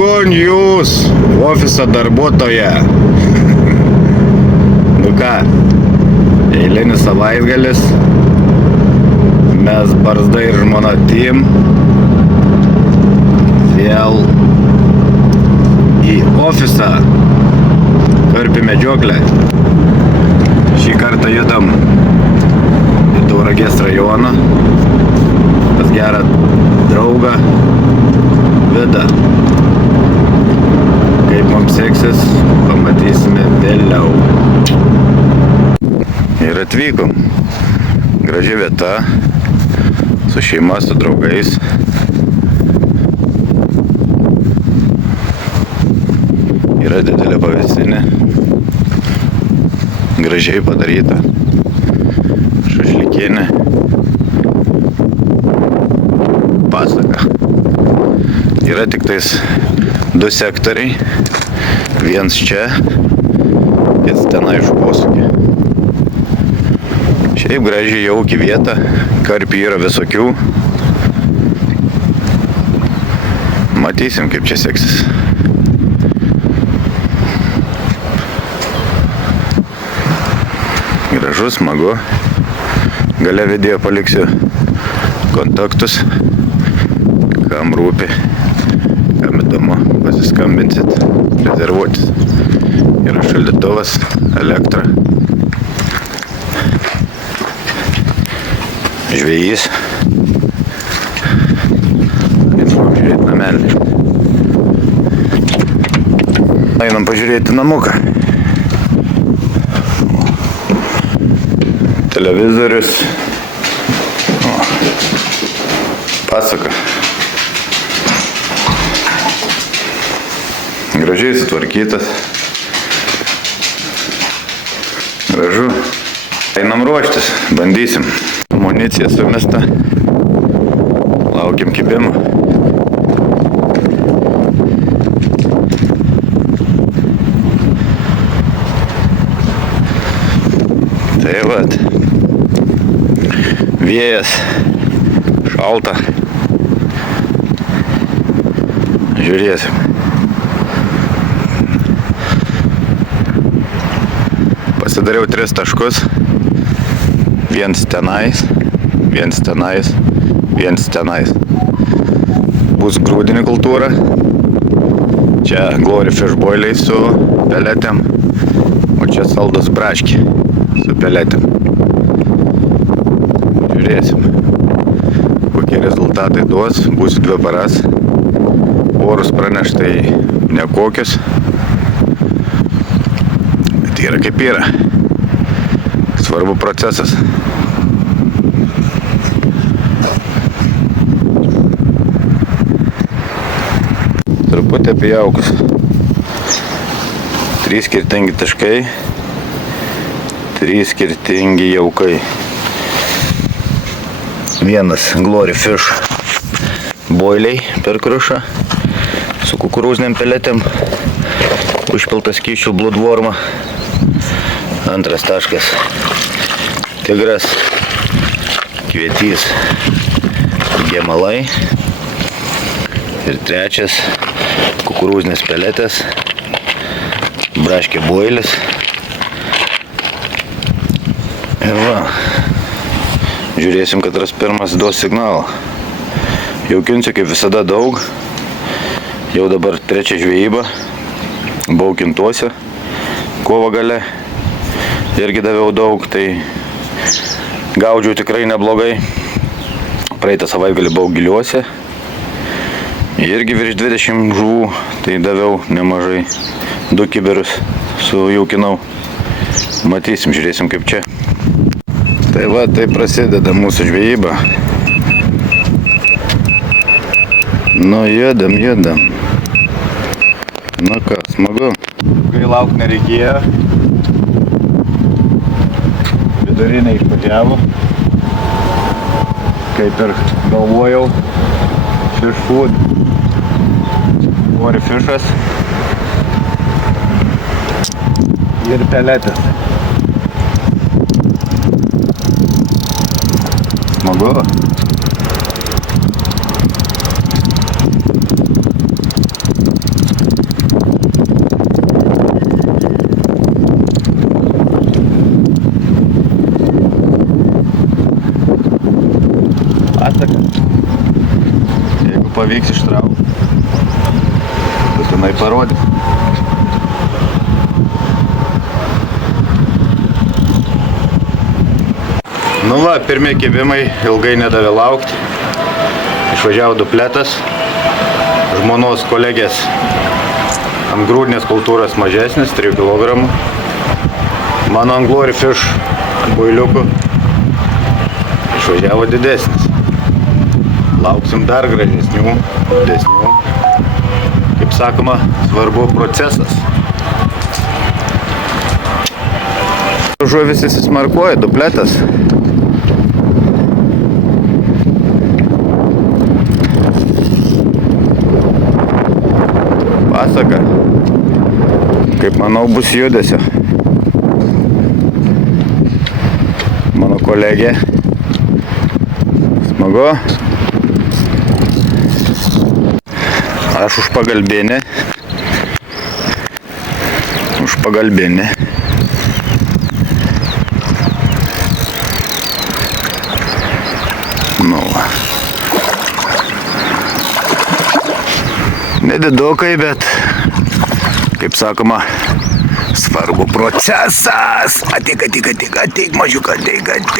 Sveikon jūs, ofiso darbuotoja. Nu ką, eilinis savaitgalis. Mes Barzda ir žmona Tim vėl į ofisą karpių medžioklę. Šį kartą judam į Tauragės rajoną pas gerą draugą Vidą. Kaip mums seksis, pamatysime vėliau. Ir atvykom. Graži vieta, su šeima, su draugais. Yra didelė pavėsinė, gražiai padaryta, šašlykienė, pasaka. Yra tik tais 2 sektoriai, viens čia, kitas tenai už posūkį. Šiaip gražiai jauki vieta, karpių yra visokių. Matysim, kaip čia seksis. Gražu, smagu. Gale video paliksiu kontaktus, kam rūpi, kam įdomu, pasiskambinsit, rezervuotis. Yra šaldytuvas, elektra. Žvejys. Einam pažiūrėti namelį. Einam pažiūrėti namuką. Televizorius. Pasaka. Gražiai sutvarkytas. Gražu. Einam ruoštis, bandysim. Amunicija sumesta. Laukiam kibimo. Tai vat. Vėjas. Šalta. Žiūrėsim. Pasidariau 3 taškus. Viens tenais, viens tenais, viens tenais. Bus grūdinė kultūra. Čia Glory Fish boiliai su peletėm, o čia saldus braški su peletėm. Žiūrėsim, kokie rezultatai duos. Būsiu 2 paras. Orus praneštai nekokius. Bet yra kaip yra. Svarbu procesas. Truputį apjaukus. 3 skirtingi taškai, 3 skirtingi jaukai. Vienas Glory Fish boiliai per krušą su kukurūziniam peletėm, užpiltas skysčių Bloodworm. Antras taškas tigras, kvietys, gemalai. Ir trečias kukurūzinės peletės, braškė boilis. Ir va, žiūrėsim, kad ras pirmas duos signalą. Jaukinsiu kaip visada daug. Jau dabar 3 žvejyba. Buvau Kintuose kovo gale. Irgi daviau daug, tai gaudžiau tikrai neblogai. Praeitą savaitgalį buvau Giliuose. Irgi virš 20 žuvų, tai daviau nemažai. 2 kibirus sujaukinau. Matysim, žiūrėsim kaip čia. Tai va, tai prasideda mūsų žvejyba. Nu, judam. Nu ką, smagu. Ilgai lauk nereikėjo. Vidurinė išvažiavo. Kaip ir galvojau. Fish food. Glory Fishas. Ir peletės. Smagu. pavyks ištraukti. Būtinai parodys. Nu va, pirmie kibimai ilgai nedavė laukti. Išvažiavo dupletas. Žmonos kolegės ant grūdinės kultūros mažesnis, 3 kg. Mano ant Glory Fish builiukų išvažiavo didesnis. Lauksim dar gražesnių, didesnių. Kaip sakoma, svarbu procesas. Žuvis įsismarkuoja, dupletas. Pasaka. Kaip manau, bus judesio. Mano kolegė. Smagu. Aš už pagalbinį. Už pagalbinį. Nu. Nedidukai, bet, kaip sakoma, svarbu procesas. Ateik, mažiuk, ateik.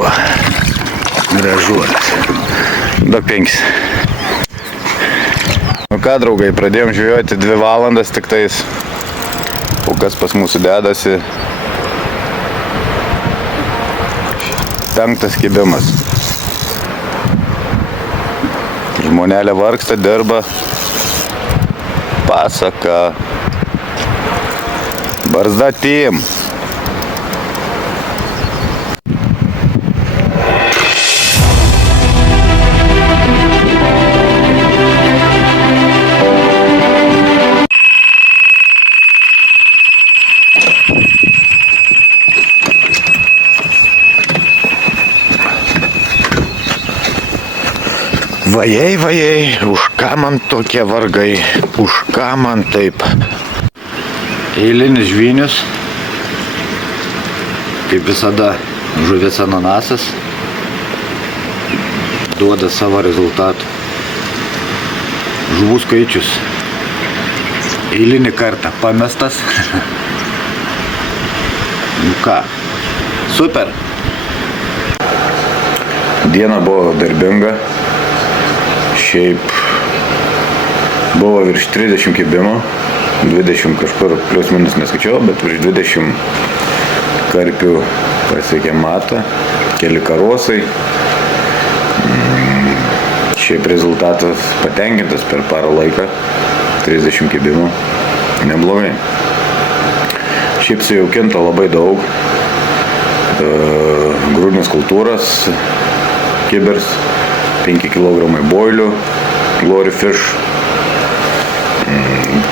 Va, gražuolis. Daug 5. Nu ką, draugai, pradėjom žvejoti 2 valandas tik tais. O kas pas mūsų dedasi? 5 kibimas. Žmonelė vargsta, dirba. Pasaka. Barzda team. Vajai, už ką man tokie vargai, už ką man taip. Eilinis žvynius, kaip visada, žuvis ananasas, duoda savo rezultatų. Žuvų skaičius eilinį kartą pamestas. Nu ką, super. Diena buvo darbinga. Šiaip buvo virš 30 kibimų, 20 kažkur plius minus neskaičiau, bet virš 20 karpių pasiekė matą, keli karosai. Šiaip rezultatas patenkintas per parą laiką, 30 kibimų, neblogai. Šiaip sujaukinta labai daug, grūdinės kultūros, kibers, 5 kg boilių, Glory Fish,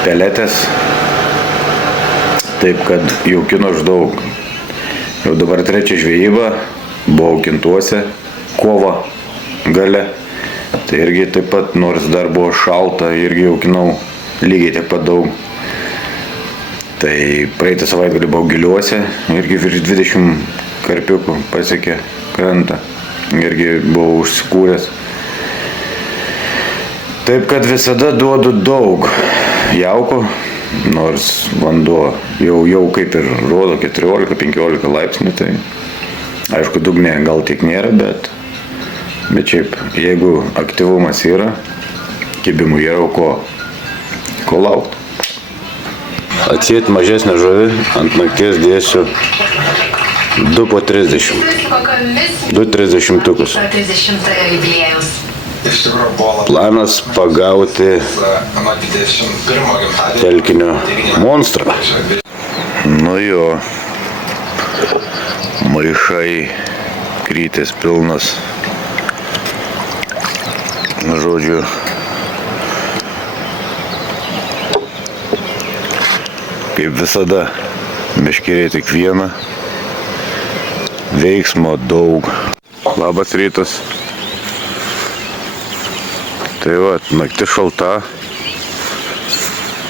peletės, taip kad jaukino aš daug. Jau dabar 3 žvejyba, buvau kintuose, kovo gale, tai irgi taip pat, nors dar buvo šalta, irgi jaukinau lygiai taip pat daug. Tai praeitą savaitgalį buvau giliuose, irgi virš 20 karpiukų pasiekė krantą, irgi buvau užsikūręs. Taip kad visada duodu daug jauko, nors vanduo jau kaip ir rodo 14-15 laipsnių, tai aišku dugne gal tiek nėra, bet šiaip jeigu aktyvumas yra, kibimų yra, ko laukti. Atsiet mažesnę žuvį, ant nakties dėsiu 2 po 30. 2 30-tukus. Planas pagauti telkinio monstrą. Nu jo, maišai, krytės pilnas. Žodžiu, kaip visada, meškerė tik viena, veiksmo daug. Labas rytas. Tai va, naktis šalta,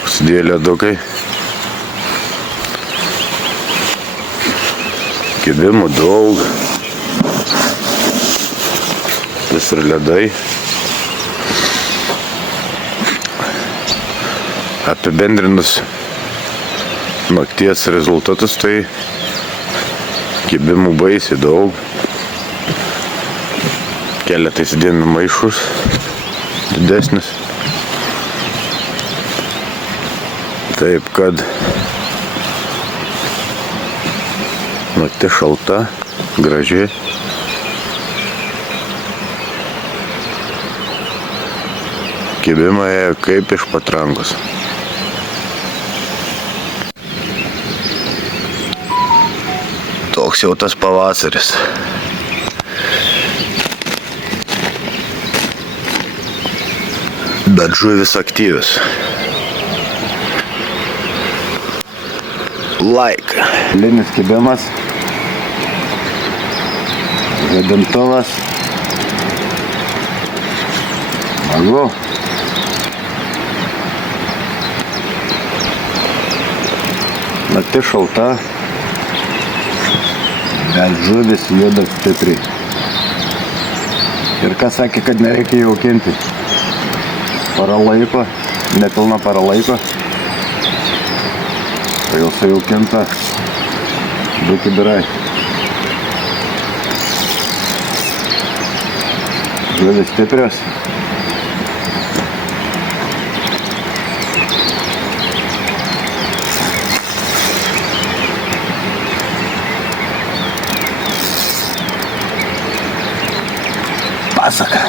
pasidėjo ledukai. Kibimų daug. Visur ledai. Apibendrinus nakties rezultatus, tai kibimų baisiai daug. Keletais dienų maišus didesnis. Taip kad naktis šalta, graži. Kibimai ėjo kaip iš patrankos. Toks jau tas pavasaris. Bet žuvis aktyvius. Like. Linis kibimas. Žadintuvas. Smagu. Naktis šalta. Bet žuvis juda stipriai. Ir kas sakė, kad nereikia jaukinti? Para laiko, nepilna para laiko. Tai jau sujaukinta 2 kibirai. Žuvis stiprios. Pasaka.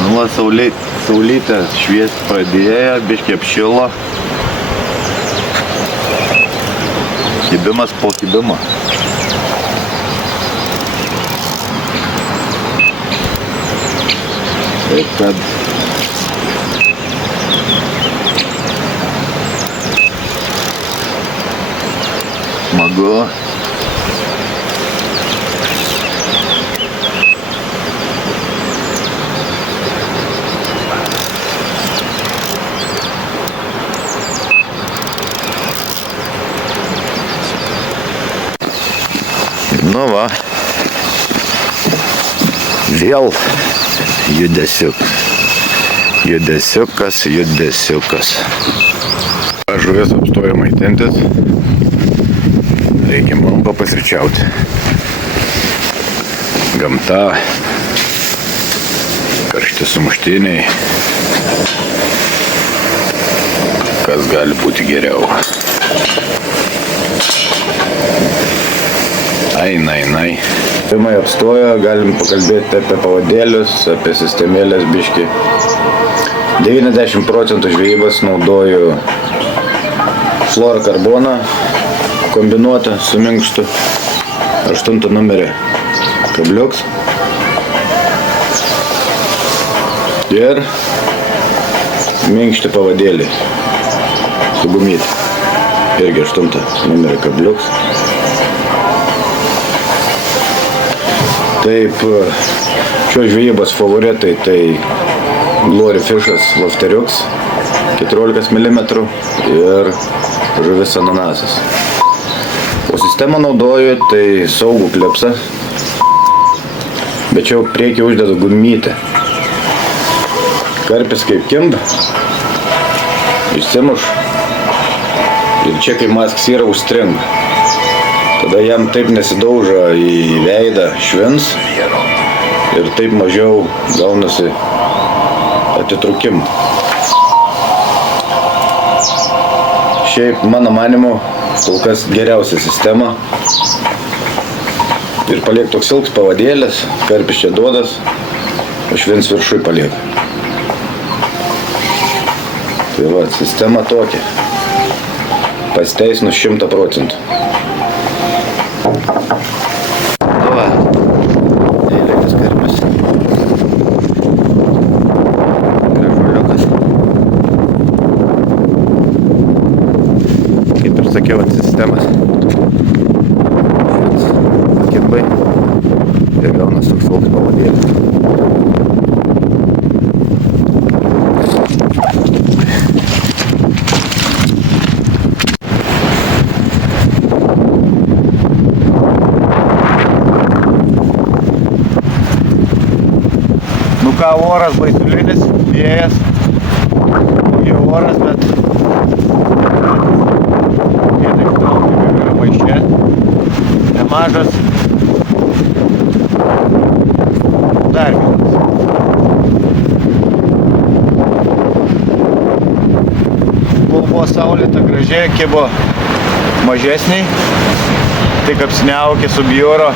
Nu, va, saulytė šviesti pradėjo, biškį apšilo. Kibimas po kibimo. Taip kad smagu. Nu va, vėl judesiukas. Žuvis apstojo maitintis, reikia man papasryčiauti. Gamta, karšti sumuštiniai, kas gali būti geriau. Nai. Pirmai apstojo, galim pakalbėti apie pavadėlius, apie sistemėlės biškį. 90% žvejybos naudoju fluorokarboną kombinuotą su minkštu. 8 numerį kabliuks. Ir minkšti pavadėlį su gumyte. Irgi 8 numerį kabliuks. Taip, šios žvejybos favoritai tai Glory Fishas Lofteriuks 14 mm ir žuvis ananasas. O sistemą naudoju tai saugų klepsą, bet čia jau priekį uždedu gumytę. Karpis kaip kimba, išsimuš ir čia kaip masks yra užstringa. Tada jam taip nesidaužo į veidą švins ir taip mažiau gaunasi atitrūkimų. Šiaip mano manimu kol kas geriausia sistema. Ir paliek toks ilgs pavadėlis, karpis čia duodas, o švins viršui paliek. Tai va, sistema tokia. Pasiteisinu 100%. Va, eilinis karpis. Gražuoliukas. Kaip ir sakiau, sistemas. Kirbai ir gaunas toks ilgs pavadėlis. ką, oras baisulinis, vėjas, jau oras, bet vienai traukiami yra maiše, nemažas, dar vienas. Kol buvo saulėta gražiai, kibo mažesniai, tik apsiniaukė, subjoro,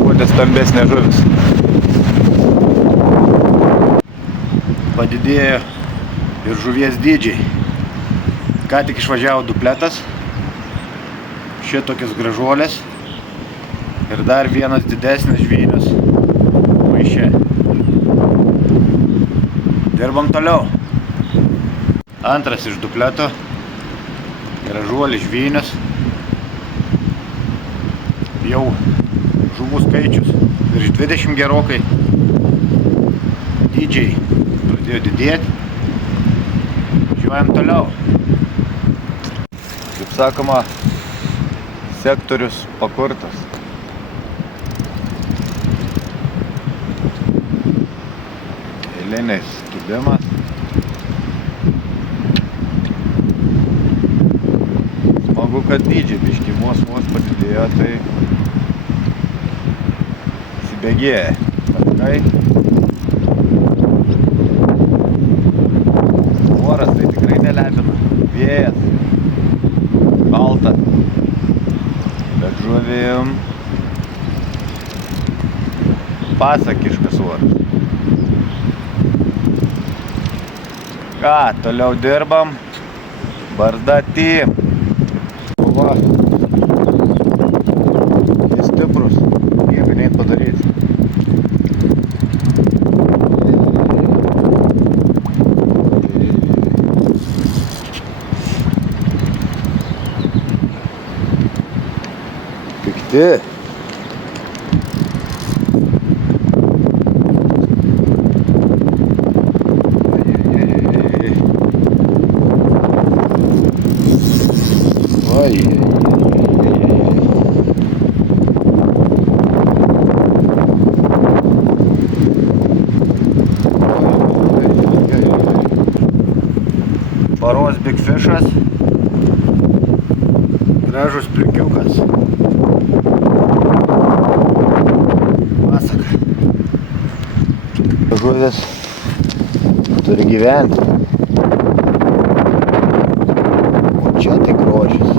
buvo stambesnė žuvis. Padidėjo ir žuvies dydžiai. Ką tik išvažiavo dupletas, šitokios gražuolės ir dar vienas didesnis žvynus maiše. Dirbam toliau. Antras iš dupleto, gražuolis žvynus. Jau žuvų skaičius virš 20 gerokai. Dydžiai pradėjo didėti. Važiuojam toliau. Kaip sakoma, sektorius pakurtas. Eilinis kibimas. Smagu, kad dydžiai biškį vos padidėjo, tai įsibėgėja. Patkai. Oras tai tikrai nelepina. Vėjas. Balta. Bet žuvim pasakiškas oras. Ką, toliau dirbam. Barzda team. Va. Jis stiprus. Nieko neit padaryti. Pikti. Paros big fishas, gražus plikiukas. Pasaka. Žuvis turi gyventi. O čia tai grožis.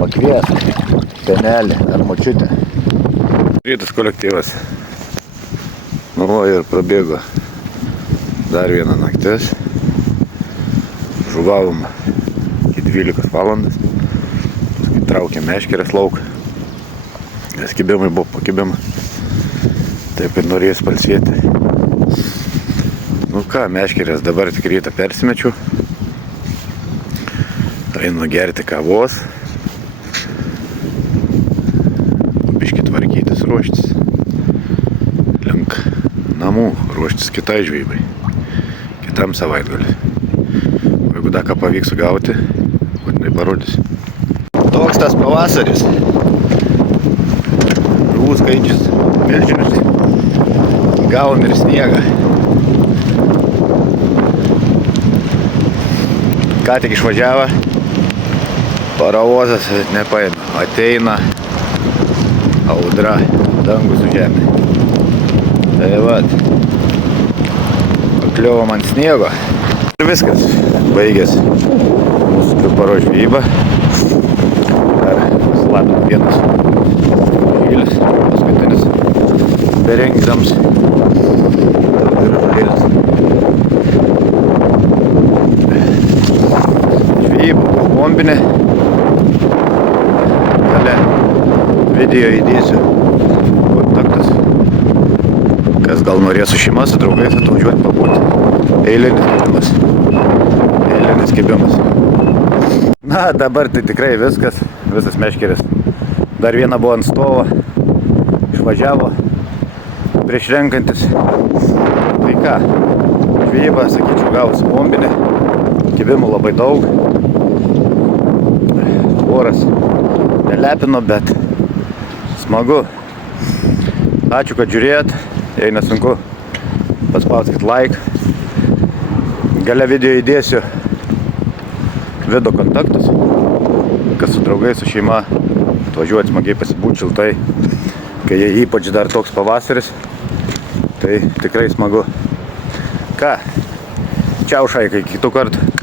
Pakviesk, penelį ar močiutę. Rytas kolektyvas. Nu ir prabėgo. Dar viena naktis. Žuvavom iki 12 valandas. Paskui traukė meškerės lauk. Nes kibimai buvo pakibimai. Taip ir norėjus palsėti. Nu ką, meškerės dabar tik rytą persimečiu. Einu gerti kavos. Biškį tvarkytis, ruoštis. Link namų ruoštis kitai žvejybai. Kitam savaitgalį. O jeigu dar ką pavyks sugauti, būtinai parodysiu. Toks tas pavasaris. Žuvų skaičius milžiniškas. Gavom ir sniegą. Ką tik išvažiavo. Paravozas nepaėmė. Ateina audra, dangus su žemė. Tai vat. Pakliuvo man sniego. Ir viskas. Baigėsi mūsų paro žvejyba. Dar slapina vienas žylis, paskutinis berengdams. Ir žylis. Žvejyba buvo bombinė. Gale video įdėsiu kontaktus. Kas gal norės su šeima, su draugais atvažiuoti pabūti. Eilinis kibimas. Na, dabar tai tikrai viskas. Visas meškeris. Dar viena buvo ant stovo. Išvažiavo prieš renkantis. Tai ką, žvejyba, sakyčiau, gavosi bombinė. Kibimų labai daug. Oras nelepino, bet smagu. Ačiū, kad žiūrėjot. Jei nesunku, paspauskit like. Gale video įdėsiu video kontaktus, kas su draugais, su šeima atvažiuoti smagiai pasibūti šiltai, kai jie ypač dar toks pavasaris, tai tikrai smagu. Ką? Čiau šaikai, kitų kartų.